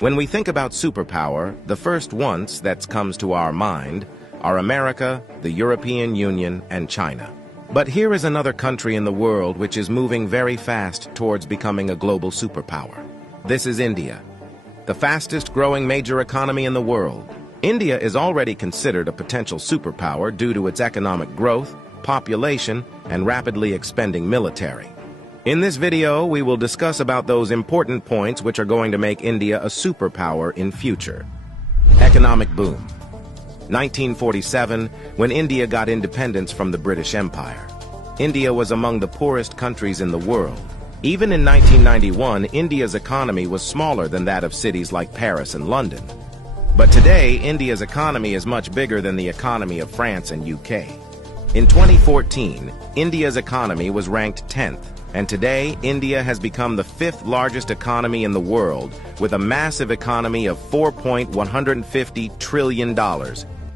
When we think about superpower, the first ones that comes to our mind are America, the European Union, and China. But here is another country in the world which is moving very fast towards becoming a global superpower. This is India, the fastest growing major economy in the world. India is already considered a potential superpower due to its economic growth, population, and rapidly expanding military. In this video, we will discuss about those important points which are going to make India a superpower in future. Economic boom. 1947, when India got independence from the British Empire. India was among the poorest countries in the world. Even in 1991, India's economy was smaller than that of cities like Paris and London. But today, India's economy is much bigger than the economy of France and UK. In 2014, India's economy was ranked 10th. And today, India has become the 5th largest economy in the world, with a massive economy of $4.150 trillion.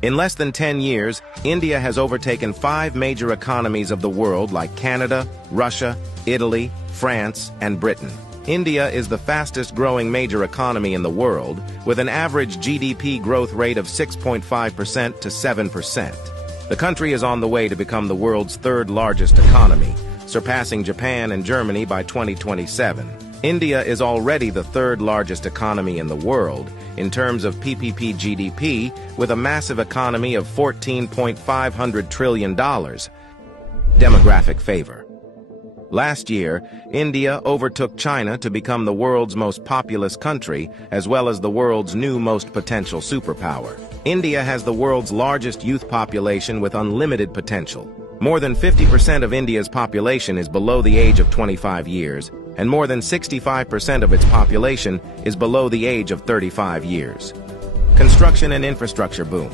In less than 10 years, India has overtaken 5 major economies of the world like Canada, Russia, Italy, France, and Britain. India is the fastest growing major economy in the world, with an average GDP growth rate of 6.5% to 7%. The country is on the way to become the world's 3rd largest economy, surpassing Japan and Germany by 2027. India is already the 3rd largest economy in the world in terms of PPP GDP, with a massive economy of $14.5 trillion. Demographic favor. Last year, India overtook China to become the world's most populous country, as well as the world's new most potential superpower. India has the world's largest youth population with unlimited potential. More than 50% of India's population is below the age of 25 years, and more than 65% of its population is below the age of 35 years. Construction and infrastructure boom.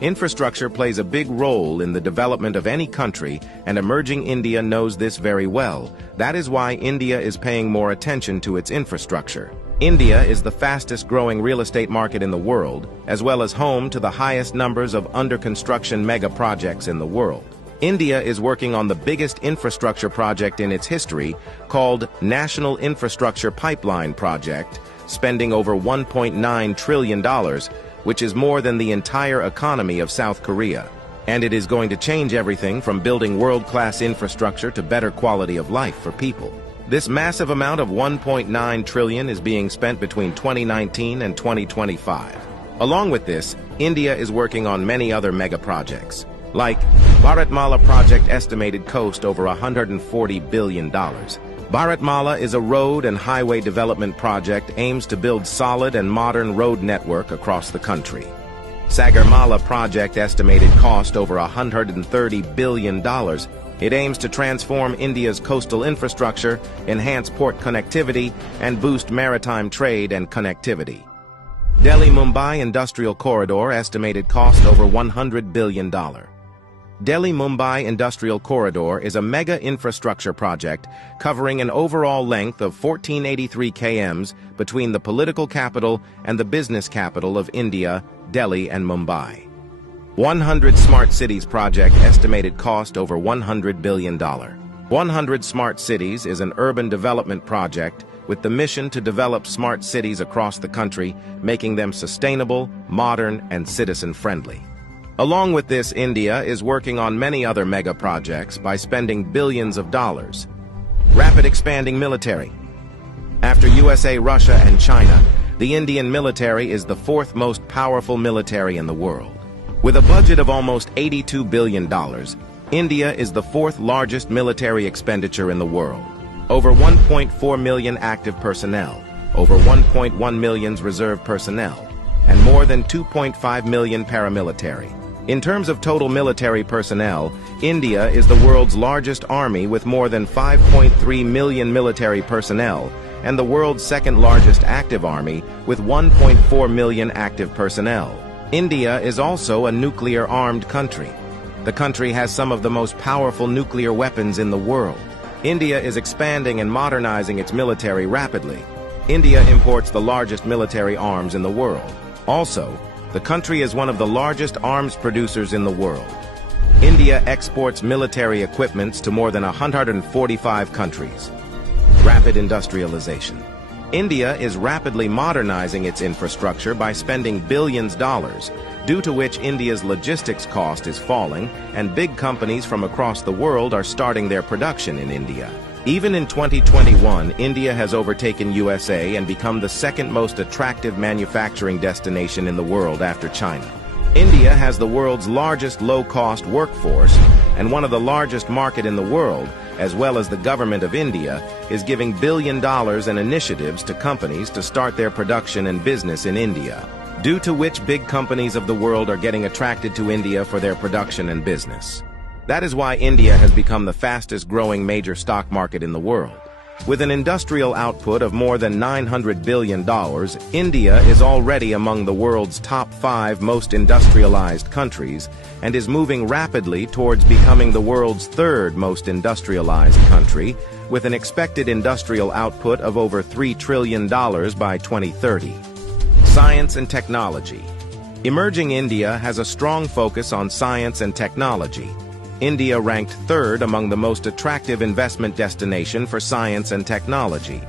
Infrastructure plays a big role in the development of any country, and emerging India knows this very well. That is why India is paying more attention to its infrastructure. India is the fastest growing real estate market in the world, as well as home to the highest numbers of under-construction mega projects in the world. India is working on the biggest infrastructure project in its history, called National Infrastructure Pipeline Project, spending over $1.9 trillion, which is more than the entire economy of South Korea. And it is going to change everything from building world-class infrastructure to better quality of life for people. This massive amount of $1.9 trillion is being spent between 2019 and 2025. Along with this, India is working on many other mega projects, like Bharatmala project estimated cost over $140 billion. Bharatmala is a road and highway development project aims to build solid and modern road network across the country. Sagarmala project estimated cost over $130 billion. It aims to transform India's coastal infrastructure, enhance port connectivity, and boost maritime trade and connectivity. Delhi-Mumbai Industrial Corridor estimated cost over $100 billion. Delhi-Mumbai Industrial Corridor is a mega infrastructure project covering an overall length of 1483 km between the political capital and the business capital of India, Delhi and Mumbai. 100 Smart Cities project estimated cost over $100 billion. 100 Smart Cities is an urban development project with the mission to develop smart cities across the country, making them sustainable, modern, and citizen-friendly. Along with this, India is working on many other mega projects by spending billions of dollars. Rapid expanding military. After USA, Russia, and China, the Indian military is the 4th most powerful military in the world. With a budget of almost $82 billion, India is the 4th largest military expenditure in the world. Over 1.4 million active personnel, over 1.1 million reserve personnel, and more than 2.5 million paramilitary. In terms of total military personnel, India is the world's largest army with more than 5.3 million military personnel, and the world's 2nd largest active army with 1.4 million active personnel. India is also a nuclear-armed country. The country has some of the most powerful nuclear weapons in the world. India is expanding and modernizing its military rapidly. India imports the largest military arms in the world. Also, the country is one of the largest arms producers in the world. India exports military equipments to more than 145 countries. Rapid industrialization. India is rapidly modernizing its infrastructure by spending billions of dollars, due to which India's logistics cost is falling, and big companies from across the world are starting their production in India. Even in 2021, India has overtaken USA and become the second most attractive manufacturing destination in the world after China. India has the world's largest low-cost workforce, and one of the largest market in the world, as well as the government of India, is giving $1 billion in initiatives to companies to start their production and business in India, due to which big companies of the world are getting attracted to India for their production and business. That is why India has become the fastest-growing major stock market in the world. With an industrial output of more than $900 billion, India is already among the world's top 5 most industrialized countries and is moving rapidly towards becoming the world's 3rd most industrialized country, with an expected industrial output of over $3 trillion by 2030. Science and technology. Emerging India has a strong focus on science and technology. India ranked 3rd among the most attractive investment destination for science and technology.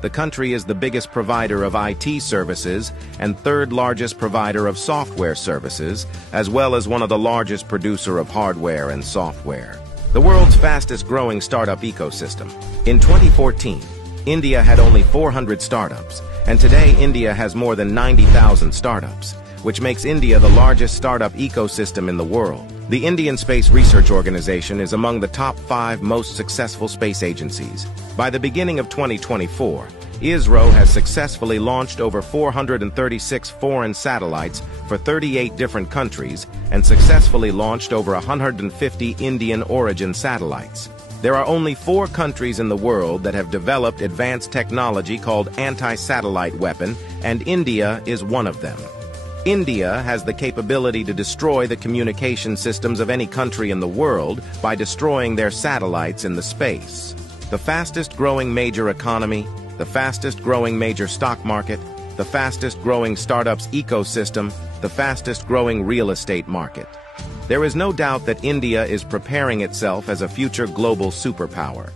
The country is the biggest provider of IT services and 3rd largest provider of software services, as well as one of the largest producer of hardware and software. The world's fastest growing startup ecosystem. In 2014, India had only 400 startups, and today India has more than 90,000 startups, which makes India the largest startup ecosystem in the world. The Indian Space Research Organization is among the top 5 most successful space agencies. By the beginning of 2024, ISRO has successfully launched over 436 foreign satellites for 38 different countries and successfully launched over 150 Indian origin satellites. There are only 4 countries in the world that have developed advanced technology called anti-satellite weapon, and India is one of them. India has the capability to destroy the communication systems of any country in the world by destroying their satellites in the space. The fastest growing major economy, the fastest growing major stock market, the fastest growing startups ecosystem, the fastest growing real estate market. There is no doubt that India is preparing itself as a future global superpower.